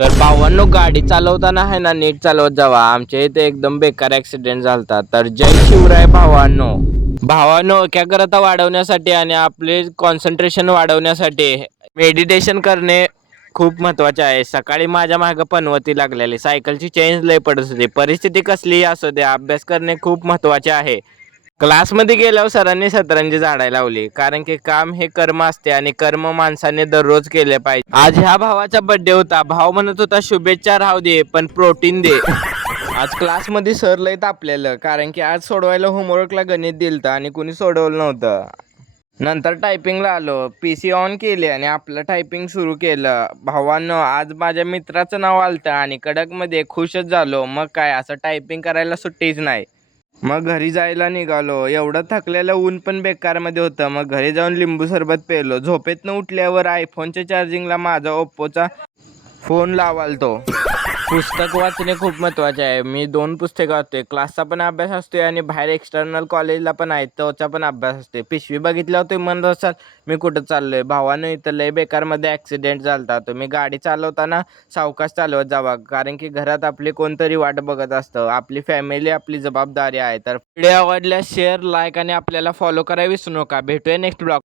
तर भावांनो, गाडी चालवताना आहे ना नीट चालवत जावा. आमच्या इथे एकदम बेकार ऍक्सिडेंट झालता. तर जय शिवराय भावांनो. भावांनो, एकाग्रता वाढवण्यासाठी आणि आपले कॉन्सन्ट्रेशन वाढवण्यासाठी मेडिटेशन करणे खूप महत्वाचे आहे. सकाळी माझ्या मागे पनवती लागलेली, सायकलची चेंज लय पडत होती. परिस्थिती कसलीही असू दे, अभ्यास करणे खूप महत्वाचे आहे. क्लासमध्ये गेल्यावर सरांनी सतरंजी झाडायला लावली, कारण की काम हे कर्म असते आणि कर्म माणसाने दररोज केले पाहिजे. आज ह्या भावाचा बर्थडे होता. भाव म्हणत होता शुभेच्छा राहू दे पण प्रोटीन दे. आज क्लासमध्ये सर लय तापलेलं, कारण की आज सोडवायला होमवर्कला गणित दिलतं आणि कुणी सोडवलं नव्हतं. नंतर टायपिंगला आलो, पीसी ऑन केले आणि आपलं टायपिंग सुरू केलं. भावांनो, आज माझ्या मित्राचं नाव आलतं आणि कडकमध्ये खुशच झालो. मग काय, असं टायपिंग करायला सुट्टीच नाही. मग घरी जायला निघालो. एवढं थकलेलं, ऊन पण बेकारमध्ये होतं. मग घरी जाऊन लिंबू सरबत पेलो. झोपेतनं उठल्यावर आयफोनच्या चार्जिंगला माझा ओप्पोचा फोन लावालतो. पुस्तक वाचणे खूप महत्त्वाचे आहे. मी 2 पुस्तकं वाचतोय. क्लासचा पण अभ्यास असतोय आणि बाहेर एक्सटर्नल कॉलेजला पण आहे, त्याचा पण अभ्यास असतोय. पिशवी बघितल्यावर तुम्ही म्हणत असाल मी कुठं चाललोय. भावानं, इथं लय बेकारमध्ये ॲक्सिडेंट झालता. तुम्ही गाडी चालवताना सावकाश चालवत जावा, कारण की घरात आपली कोणतरी वाट बघत असतं. आपली फॅमिली आपली जबाबदारी आहे. तर व्हिडिओ आवडल्यास शेअर, लाईक आणि आपल्याला फॉलो करायला विसरू नका. भेटूया नेक्स्ट ब्लॉग.